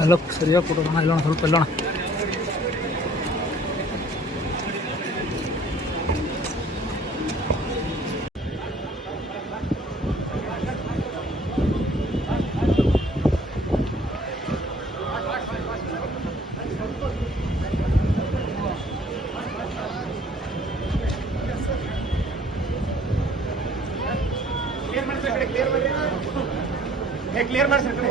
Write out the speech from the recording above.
நல்லா சரியாக கூட்டணும் இல்லைண்ண சொல்ப கிளியர் பண்ணி கிளியர் பண்ணி